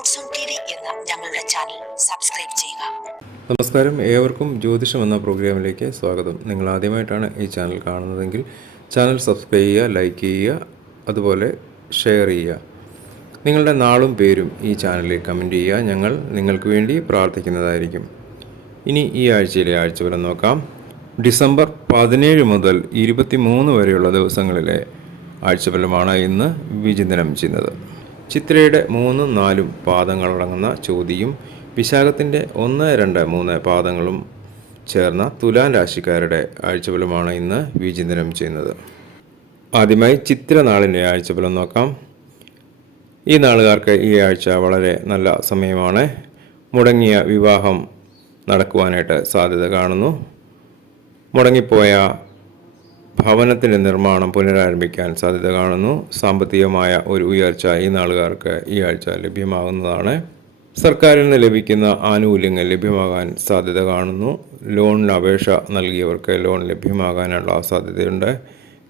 എന്ന ഞങ്ങളുടെ channel subscribe ചെയ്യുക. നമസ്കാരം. ഏവർക്കും ജ്യോതിഷം എന്ന പ്രോഗ്രാമിലേക്ക് സ്വാഗതം. നിങ്ങൾ ആദ്യമായിട്ടാണ് ഈ ചാനൽ കാണുന്നതെങ്കിൽ ചാനൽ സബ്സ്ക്രൈബ് ചെയ്യുക ലൈക്ക് ചെയ്യുക അതുപോലെ ഷെയർ ചെയ്യുക. നിങ്ങളുടെ നാളും പേരും ഈ ചാനലിൽ കമന്റ് ചെയ്യുക. ഞങ്ങൾ നിങ്ങൾക്ക് വേണ്ടി പ്രാർത്ഥിക്കുന്നതായിരിക്കും. ഇനി ഈ ആഴ്ചയിലെ ആഴ്ചവരം നോക്കാം. ഡിസംബർ പതിനേഴ് മുതൽ ഇരുപത്തി മൂന്ന് വരെയുള്ള ദിവസങ്ങളിലെ ആഴ്ചഫലമാണ് ഇന്ന് വിചിന്തനം ചെയ്യുന്നത്. ചിത്രയുടെ മൂന്നും നാലും പാദങ്ങളടങ്ങുന്ന ചോതിയും വിശാഖത്തിന്റെ ഒന്ന് രണ്ട് മൂന്ന് പാദങ്ങളും ചേർന്ന തുലാൻ രാശിക്കാരുടെ ആഴ്ചഫലമാണ് ഇന്ന് വിചിന്തനം ചെയ്യുന്നത്. ആദ്യമായി ചിത്രനാളിന്റെ ആഴ്ചഫലം നോക്കാം. ഈ നാളുകാർക്ക് ഈ ആഴ്ച വളരെ നല്ല സമയമാണ്. മുടങ്ങിയ വിവാഹം നടക്കുവാനായിട്ട് സാധ്യത കാണുന്നു. മുടങ്ങിപ്പോയ ഭവനത്തിന്റെ നിർമ്മാണം പുനരാരംഭിക്കാൻ സാധ്യത കാണുന്നു. സാമ്പത്തികമായ ഒരു ഉയർച്ച ഈ നാളുകാർക്ക് ഈ ആഴ്ച ലഭ്യമാകുന്നതാണ്. സർക്കാരിൽ നിന്ന് ലഭിക്കുന്ന ആനുകൂല്യങ്ങൾ ലഭ്യമാകാൻ സാധ്യത കാണുന്നു. ലോണിന് അപേക്ഷ നൽകിയവർക്ക് ലോൺ ലഭ്യമാകാനുള്ള സാധ്യതയുണ്ട്.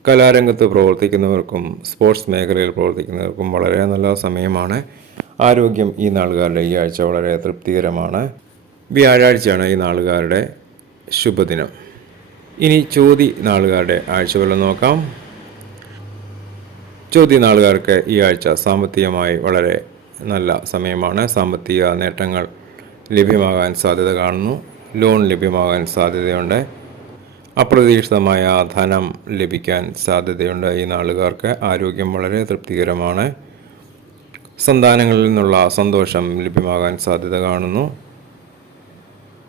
കലാരംഗത്ത് പ്രവർത്തിക്കുന്നവർക്കും സ്പോർട്സ് മേഖലയിൽ പ്രവർത്തിക്കുന്നവർക്കും വളരെ നല്ല സമയമാണ്. ആരോഗ്യം ഈ നാളുകാരുടെ ഈ ആഴ്ച വളരെ തൃപ്തികരമാണ്. വ്യാഴാഴ്ചയാണ് ഈ നാളുകാരുടെ ശുഭദിനം. ഇനി ചോതി നാളുകാരുടെ ആഴ്ചകൾ നോക്കാം. ചോദ്യ നാളുകാർക്ക് ഈ ആഴ്ച സാമ്പത്തികമായി വളരെ നല്ല സമയമാണ്. സാമ്പത്തിക നേട്ടങ്ങൾ ലഭ്യമാകാൻ സാധ്യത കാണുന്നു. ലോൺ ലഭ്യമാകാൻ സാധ്യതയുണ്ട്. അപ്രതീക്ഷിതമായ ധനം ലഭിക്കാൻ സാധ്യതയുണ്ട് ഈ നാളുകാർക്ക്. ആരോഗ്യം വളരെ തൃപ്തികരമാണ്. സന്താനങ്ങളിൽ നിന്നുള്ള സന്തോഷം ലഭ്യമാകാൻ സാധ്യത കാണുന്നു.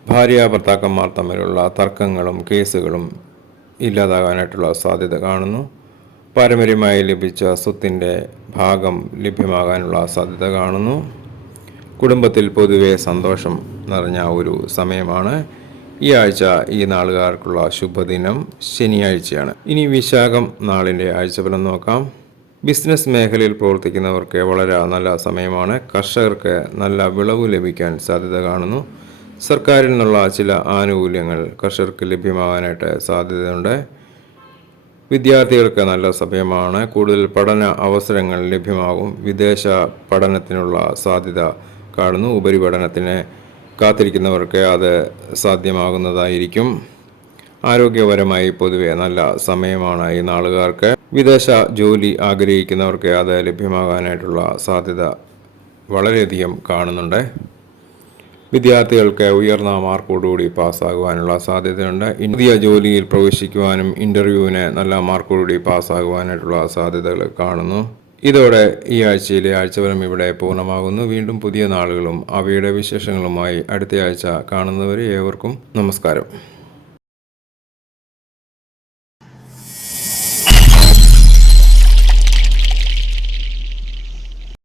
ഭാര്യ ഭർത്താക്കന്മാർ തമ്മിലുള്ള തർക്കങ്ങളും കേസുകളും ഇല്ലാതാകാനായിട്ടുള്ള സാധ്യത കാണുന്നു. പാരമ്പര്യമായി ലഭിച്ച സ്വത്തിന്റെ ഭാഗം ലഭ്യമാകാനുള്ള സാധ്യത കാണുന്നു. കുടുംബത്തിൽ പൊതുവെ സന്തോഷം നിറഞ്ഞ ഒരു സമയമാണ്. ഈ ആഴ്ച ഈ നാളുകാർക്കുള്ള ശുഭദിനം ശനിയാഴ്ചയാണ്. ഇനി വിശാഖം നാളിന്റെ ആഴ്ചഫലം നോക്കാം. ബിസിനസ് മേഖലയിൽ പ്രവർത്തിക്കുന്നവർക്ക് വളരെ നല്ല സമയമാണ്. കർഷകർക്ക് നല്ല വിളവ് ലഭിക്കാൻ സാധ്യത കാണുന്നു. സർക്കാരിൽ നിന്നുള്ള ചില ആനുകൂല്യങ്ങൾ കർഷകർക്ക് ലഭ്യമാകാനായിട്ട് സാധ്യതയുണ്ട്. വിദ്യാർത്ഥികൾക്ക് നല്ല സമയമാണ്. കൂടുതൽ പഠന അവസരങ്ങൾ ലഭ്യമാകും. വിദേശ പഠനത്തിനുള്ള സാധ്യത കാണുന്നു. ഉപരിപഠനത്തിന് കാത്തിരിക്കുന്നവർക്ക് അത് സാധ്യമാകുന്നതായിരിക്കും. ആരോഗ്യപരമായി പൊതുവെ നല്ല സമയമാണ് ഈ നാളുകാർക്ക്. വിദേശ ജോലി ആഗ്രഹിക്കുന്നവർക്ക് അത് ലഭ്യമാകാനായിട്ടുള്ള സാധ്യത വളരെയധികം കാണുന്നുണ്ട്. വിദ്യാർത്ഥികൾക്ക് ഉയർന്ന മാർക്കോടുകൂടി പാസ്സാകുവാനുള്ള സാധ്യതയുണ്ട്. പുതിയ ജോലിയിൽ പ്രവേശിക്കുവാനും ഇന്റർവ്യൂവിന് നല്ല മാർക്കോടുകൂടി പാസ്സാകുവാനായിട്ടുള്ള സാധ്യതകൾ കാണുന്നു. ഇതോടെ ഈ ആഴ്ചയിലെ ആഴ്ചവരം ഇവിടെ പൂർണമാകുന്നു. വീണ്ടും പുതിയ നാളുകളും അവയുടെ വിശേഷങ്ങളുമായി അടുത്തയാഴ്ച കാണുന്നവരെ ഏവർക്കും നമസ്കാരം.